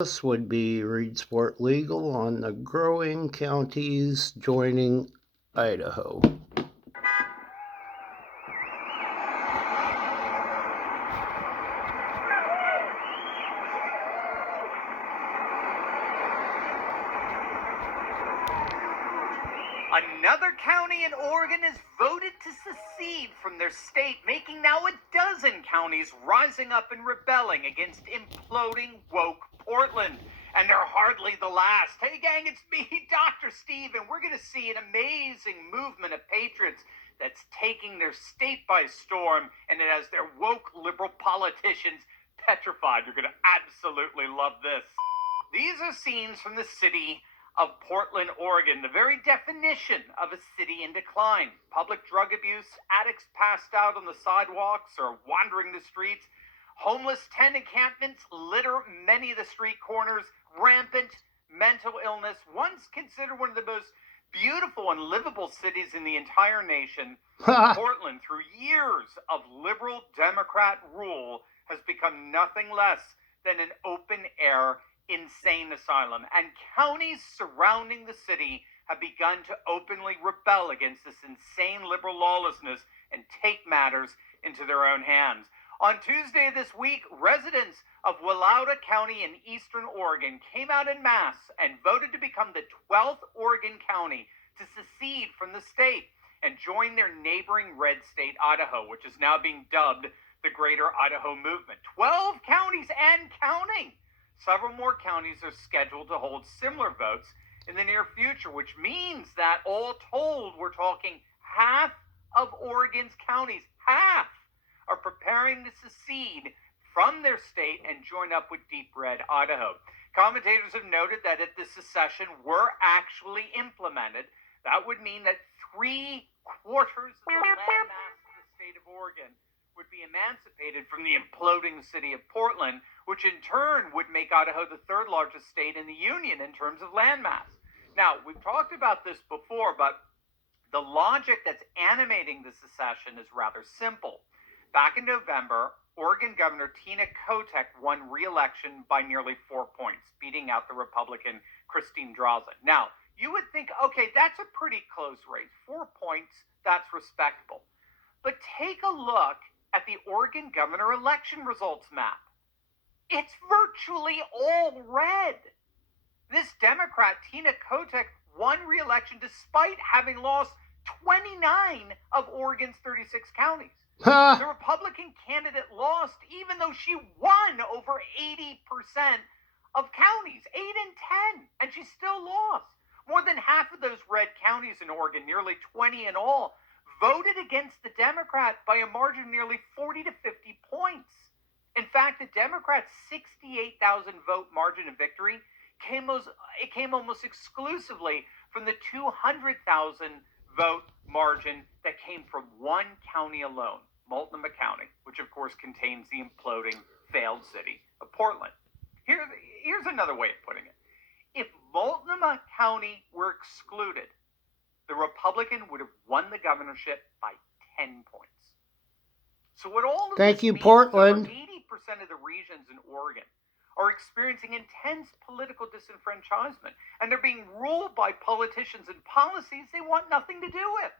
This would be Read Sport Legal on the growing counties joining Idaho. Another county in Oregon has voted to secede from their state, making now a dozen counties rising up and rebelling against imploding woke Portland. And they're hardly the last. Hey, gang, it's me, Dr. Steve, and we're going to see an amazing movement of patriots that's taking their state by storm, and it has their woke liberal politicians petrified. You're going to absolutely love this. These are scenes from the city of Portland, Oregon, the very definition of a city in decline. Public drug abuse, addicts passed out on the sidewalks or wandering the streets, homeless tent encampments litter many of the street corners, rampant mental illness, once considered one of the most beautiful and livable cities in the entire nation. Portland, through years of liberal Democrat rule, has become nothing less than an open-air insane asylum, and counties surrounding the city have begun to openly rebel against this insane liberal lawlessness and take matters into their own hands. On Tuesday this week, residents of UMPQUA County in eastern Oregon came out en masse and voted to become the 12th Oregon county to secede from the state and join their neighboring red state, Idaho, which is now being dubbed the Greater Idaho Movement. 12 counties and counting! Several more counties are scheduled to hold similar votes in the near future, which means that all told, we're talking half of Oregon's counties, half, are preparing to secede from their state and join up with deep red Idaho. Commentators have noted that if this secession were actually implemented, that would mean that 3/4 of the landmass of the state of Oregon would be emancipated from the imploding city of Portland, which in turn would make Idaho the third largest state in the union in terms of landmass. Now, we've talked about this before, but the logic that's animating the secession is rather simple. Back in November, Oregon Governor Tina Kotek won re-election by nearly 4 points, beating out the Republican Christine Drazan. Now, you would think, okay, that's a pretty close race. 4 points, that's respectable. But take a look at the Oregon governor election results map. It's virtually all red. This Democrat, Tina Kotek, won re-election despite having lost 29 of Oregon's 36 counties. The Republican candidate lost even though she won over 80% of counties, 8 in 10, and she still lost. More than half of those red counties in Oregon, nearly 20 in all, voted against the Democrat by a margin of nearly 40 to 50 points. In fact, the Democrats' 68,000 vote margin of victory came almost exclusively from the 200,000 vote margin that came from one county alone, Multnomah County, which of course contains the imploding failed city of Portland. Here's another way of putting it. If Multnomah County were excluded, the Republican would have won the governorship by 10 points. So what all of Thank this you, means Portland. is over 80% of the regions in Oregon are experiencing intense political disenfranchisement, and they're being ruled by politicians and policies they want nothing to do with.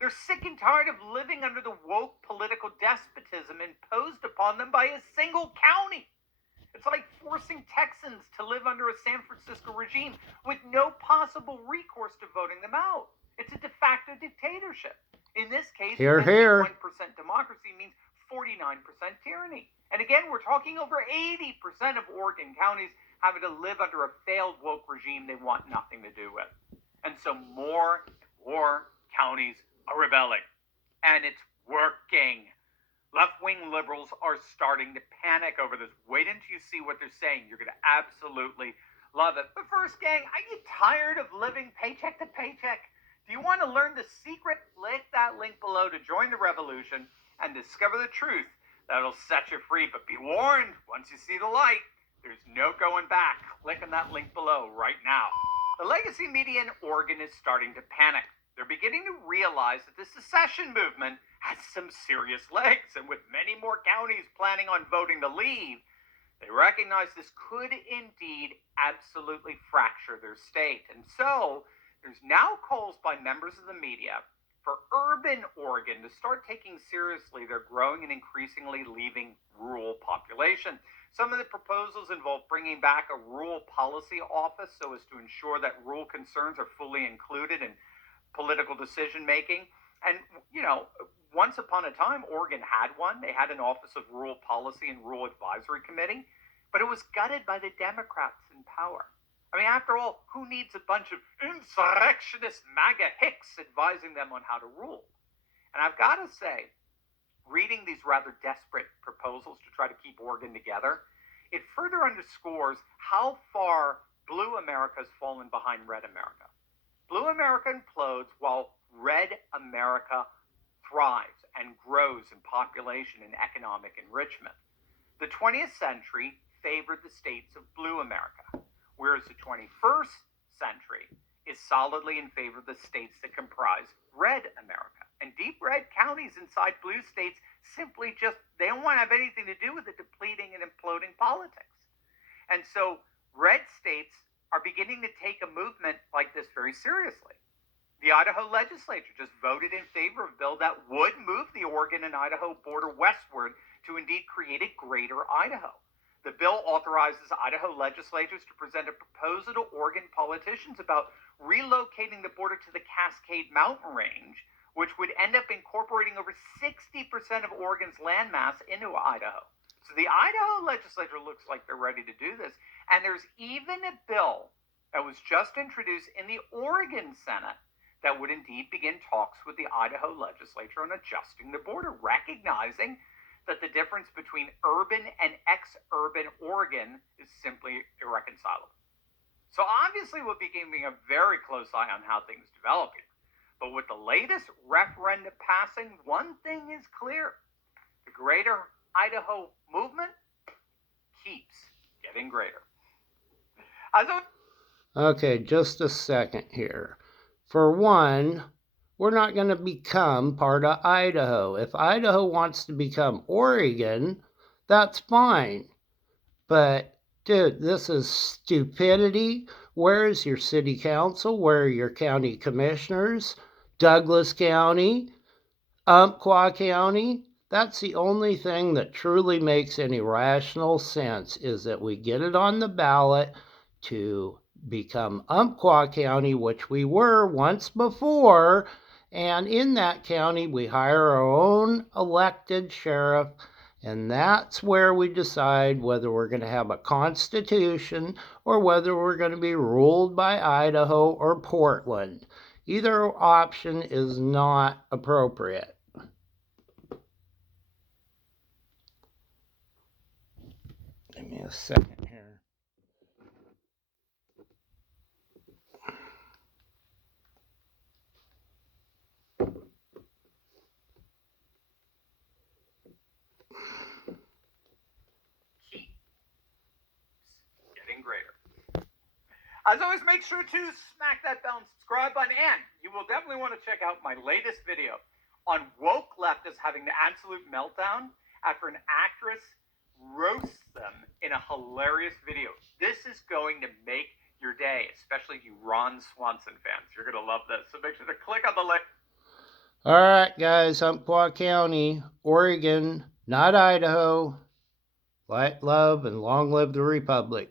They're sick and tired of living under the woke political despotism imposed upon them by a single county. It's like forcing Texans to live under a San Francisco regime with no possible recourse to voting them out. It's a de facto dictatorship. In this case, Hear, hear. 1% democracy means 49% tyranny. And again, we're talking over 80% of Oregon counties having to live under a failed woke regime they want nothing to do with. And so more counties are rebelling. And it's working. Left-wing liberals are starting to panic over this. Wait until you see what they're saying. You're going to absolutely love it. But first, gang, are you tired of living paycheck to paycheck? Do you want to learn the secret? Click that link below to join the revolution and discover the truth that'll set you free. But be warned, once you see the light, there's no going back. Click on that link below right now. The legacy media in Oregon is starting to panic. They're beginning to realize that the secession movement has some serious legs, and with many more counties planning on voting to leave, They recognized this could indeed absolutely fracture their state. And so there's now calls by members of the media for urban Oregon to start taking seriously their growing and increasingly leaving rural population. Some of the proposals involve bringing back a rural policy office so as to ensure that rural concerns are fully included in political decision making. And, once upon a time, Oregon had one. They had an Office of Rural Policy and Rural Advisory Committee, but it was gutted by the Democrats in power. I mean, after all, who needs a bunch of insurrectionist MAGA hicks advising them on how to rule? And I've got to say, reading these rather desperate proposals to try to keep Oregon together, it further underscores how far Blue America has fallen behind Red America. Blue America implodes while Red America thrives and grows in population and economic enrichment. The 20th century favored the states of Blue America, whereas the 21st century is solidly in favor of the states that comprise Red America. And deep red counties inside blue states simply they don't want to have anything to do with the depleting and imploding politics. And so red states are beginning to take a movement like this very seriously. The Idaho legislature just voted in favor of a bill that would move the Oregon and Idaho border westward to indeed create a greater Idaho. The bill authorizes Idaho legislators to present a proposal to Oregon politicians about relocating the border to the Cascade Mountain Range, which would end up incorporating over 60% of Oregon's landmass into Idaho. So the Idaho legislature looks like they're ready to do this. And there's even a bill that was just introduced in the Oregon Senate that would indeed begin talks with the Idaho legislature on adjusting the border, recognizing that the difference between urban and ex-urban Oregon is simply irreconcilable. So obviously we'll be keeping a very close eye on how things develop here. But with the latest referendum passing, one thing is clear. The Greater Idaho movement keeps getting greater. Okay, just a second here. For one, we're not going to become part of Idaho. If Idaho wants to become Oregon, that's fine. But, dude, this is stupidity. Where is your city council? Where are your county commissioners? Douglas County? Umpqua County? That's the only thing that truly makes any rational sense, is that we get it on the ballot to become Umpqua County, which we were once before, and in that county we hire our own elected sheriff, and that's where we decide whether we're going to have a constitution or whether we're going to be ruled by Idaho or Portland. Either option is not appropriate. Give me a second here. Getting greater. As always, make sure to smack that bell and subscribe button, and you will definitely want to check out my latest video on woke leftists having the absolute meltdown after an actress roasts them in a hilarious video. This is going to make your day, especially you Ron Swanson fans. You're going to love this, so make sure to click on the link. All right, guys, Umpqua County, Oregon, not Idaho. Light, love, and long live the Republic.